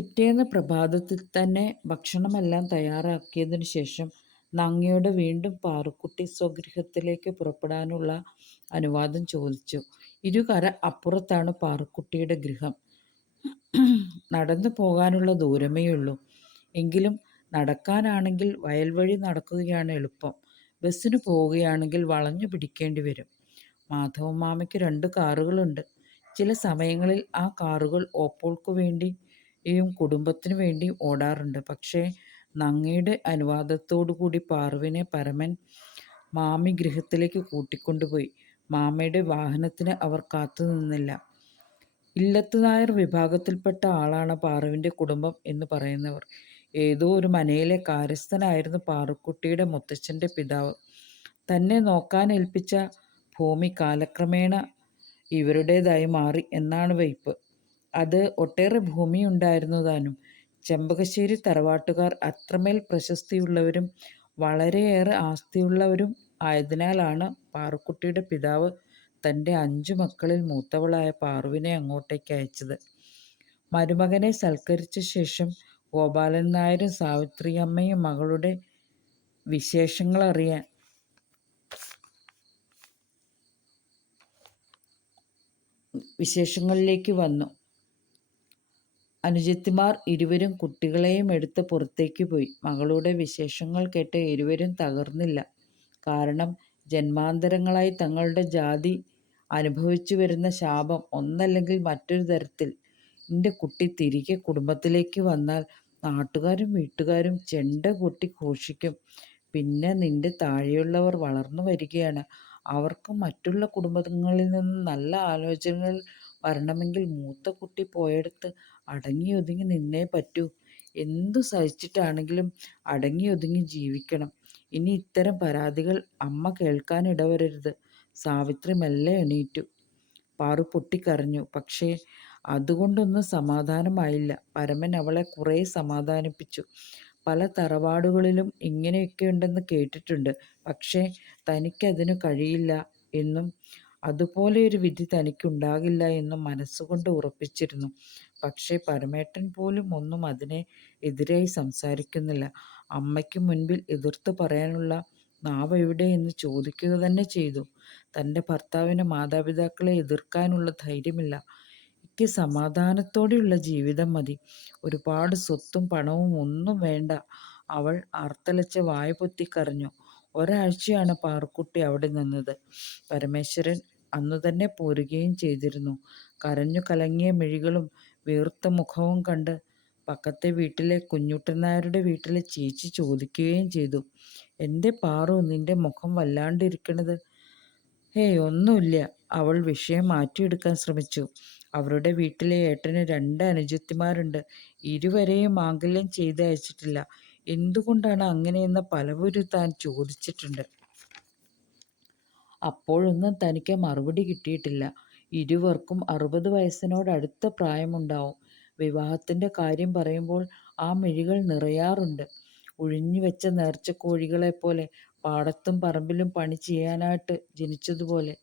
പിറ്റേന്ന് പ്രഭാതത്തിൽ തന്നെ ഭക്ഷണമെല്ലാം തയ്യാറാക്കിയതിനു ശേഷം നങ്ങയോട് വീണ്ടും പാറുക്കുട്ടി സ്വഗൃഹത്തിലേക്ക് പുറപ്പെടാനുള്ള അനുവാദം ചോദിച്ചു. ഇരുകര അപ്പുറത്താണ് പാറുക്കുട്ടിയുടെ ഗൃഹം. നടന്നു പോകാനുള്ള ദൂരമേയുള്ളൂ. എങ്കിലും നടക്കാനാണെങ്കിൽ വയൽവഴി നടക്കുകയാണ് എളുപ്പം. ബസ്സിന് പോവുകയാണെങ്കിൽ വളഞ്ഞു പിടിക്കേണ്ടി വരും. മാധവമാമയ്ക്ക് 2 കാറുകളുണ്ട്. ചില സമയങ്ങളിൽ ആ കാറുകൾ ഓപ്പോൾക്കു വേണ്ടിയും കുടുംബത്തിനു വേണ്ടിയും ഓടാറുണ്ട്. പക്ഷേ നങ്ങയുടെ അനുവാദത്തോടുകൂടി പാറുവിനെ പരമൻ മാമി ഗൃഹത്തിലേക്ക് കൂട്ടിക്കൊണ്ടുപോയി. മാമയുടെ വാഹനത്തിന് അവർ കാത്തുനിന്നില്ല. ഇല്ലത്ത് നായർ വിഭാഗത്തിൽപ്പെട്ട ആളാണ് പാറുവിൻ്റെ കുടുംബം എന്ന് പറയുന്നവർ. ഏതോ ഒരു മനയിലെ കാര്യസ്ഥനായിരുന്നു പാറുക്കുട്ടിയുടെ മുത്തച്ഛൻ്റെ പിതാവ്. തന്നെ നോക്കാനേൽപ്പിച്ച ഭൂമി കാലക്രമേണ ഇവരുടേതായി മാറി എന്നാണ് വയ്പ്. അത് ഒട്ടേറെ ഭൂമിയുണ്ടായിരുന്നു താനും. ചെമ്പകശ്ശേരി തറവാട്ടുകാർ അത്രമേൽ പ്രശസ്തിയുള്ളവരും വളരെയേറെ ആസ്തിയുള്ളവരും ആയതിനാലാണ് പാറുക്കുട്ടിയുടെ പിതാവ് തൻ്റെ 5 മക്കളിൽ മൂത്തവളായ പാറുവിനെ അങ്ങോട്ടേക്ക് അയച്ചത്. മരുമകനെ സൽക്കരിച്ച ശേഷം ഗോപാലൻ നായരും സാവിത്രിയമ്മയും മകളുടെ വിശേഷങ്ങളിലേക്ക് വന്നു. അനുജത്തിമാർ ഇരുവരും കുട്ടികളെയും എടുത്ത് പുറത്തേക്ക് പോയി. മകളുടെ വിശേഷങ്ങൾ കേട്ട് ഇരുവരും തകർന്നില്ല. കാരണം ജന്മാന്തരങ്ങളായി തങ്ങളുടെ ജാതി അനുഭവിച്ചു വരുന്ന ശാപം ഒന്നല്ലെങ്കിൽ മറ്റൊരു തരത്തിൽ എൻ്റെ കുട്ടി തിരികെ കുടുംബത്തിലേക്ക് വന്നാൽ നാട്ടുകാരും വീട്ടുകാരും ചെണ്ട കൊട്ടി ഘോഷിക്കും. പിന്നെ നിന്റെ താഴെയുള്ളവർ വളർന്നു വരികയാണ്. അവർക്ക് മറ്റുള്ള കുടുംബങ്ങളിൽ നിന്ന് നല്ല ആലോചനകൾ വരണമെങ്കിൽ മൂത്ത കുട്ടി പോയെടുത്ത് അടങ്ങിയൊതുങ്ങി നിന്നേ പറ്റൂ. എന്തു സഹിച്ചിട്ടാണെങ്കിലും അടങ്ങിയൊതുങ്ങി ജീവിക്കണം. ഇനി ഇത്തരം പരാതികൾ അമ്മ കേൾക്കാനിടവരരുത്. സാവിത്രി മെല്ലെ എണീറ്റു. പാറു പൊട്ടിക്കരഞ്ഞു. പക്ഷേ അതുകൊണ്ടൊന്നും സമാധാനമായില്ല. പരമൻ അവളെ കുറേ സമാധാനിപ്പിച്ചു. പല തറവാടുകളിലും ഇങ്ങനെയൊക്കെയുണ്ടെന്ന് കേട്ടിട്ടുണ്ട്. പക്ഷേ തനിക്കതിനു കഴിയില്ല എന്നും അതുപോലെയൊരു വിധി തനിക്കുണ്ടാകില്ല എന്നും മനസ്സുകൊണ്ട് ഉറപ്പിച്ചിരുന്നു. പക്ഷേ പരമേട്ടൻ പോലും ഒന്നും അതിനെ എതിരായി സംസാരിക്കുന്നില്ല. അമ്മയ്ക്ക് മുൻപിൽ എതിർത്ത് പറയാനുള്ള നാവ് എവിടെ എന്ന് ചോദിക്കുക തന്നെ ചെയ്തു. തൻ്റെ ഭർത്താവിന് മാതാപിതാക്കളെ എതിർക്കാനുള്ള ധൈര്യമില്ല. എനിക്ക് സമാധാനത്തോടെയുള്ള ജീവിതം മതി. ഒരുപാട് സ്വത്തും പണവും ഒന്നും വേണ്ട. അവൾ ആർത്തലച്ച് വായ പൊത്തിക്കരഞ്ഞു. ഒരാഴ്ചയാണ് പാറുക്കുട്ടി അവിടെ നിന്നത്. പരമേശ്വരൻ അന്നുതന്നെ പോരുകയും ചെയ്തിരുന്നു. കരഞ്ഞു കലങ്ങിയ മിഴികളും വീർത്ത മുഖവും കണ്ട് പക്കത്തെ വീട്ടിലെ കുഞ്ഞുട്ടൻ നായരുടെ വീട്ടിലെ ചേച്ചി ചോദിക്കുകയും ചെയ്തു, എൻ്റെ പാറു, നിന്റെ മുഖം വല്ലാണ്ടിരിക്കണത്? ഹേയ്, ഒന്നുമില്ല. അവൾ വിഷയം മാറ്റിയെടുക്കാൻ ശ്രമിച്ചു. അവരുടെ വീട്ടിലെ ഏട്ടന് 2 അനുജത്തിമാരുണ്ട്. ഇരുവരെയും മാംഗല്യം ചെയ്ത് അയച്ചിട്ടില്ല. എന്തുകൊണ്ടാണ് അങ്ങനെയെന്ന് പലവരും താൻ ചോദിച്ചിട്ടുണ്ട്. അപ്പോഴൊന്നും തനിക്ക് മറുപടി കിട്ടിയിട്ടില്ല. ഇരുവർക്കും 60 വയസ്സിനോടടുത്ത പ്രായമുണ്ടാവും. വിവാഹത്തിൻ്റെ കാര്യം പറയുമ്പോൾ ആ മിഴികൾ നിറയാറുണ്ട്. ഉഴിഞ്ഞുവെച്ച നേർച്ചക്കോഴികളെപ്പോലെ, പാടത്തും പറമ്പിലും പണി ചെയ്യാനായിട്ട് ജനിച്ചതുപോലെ.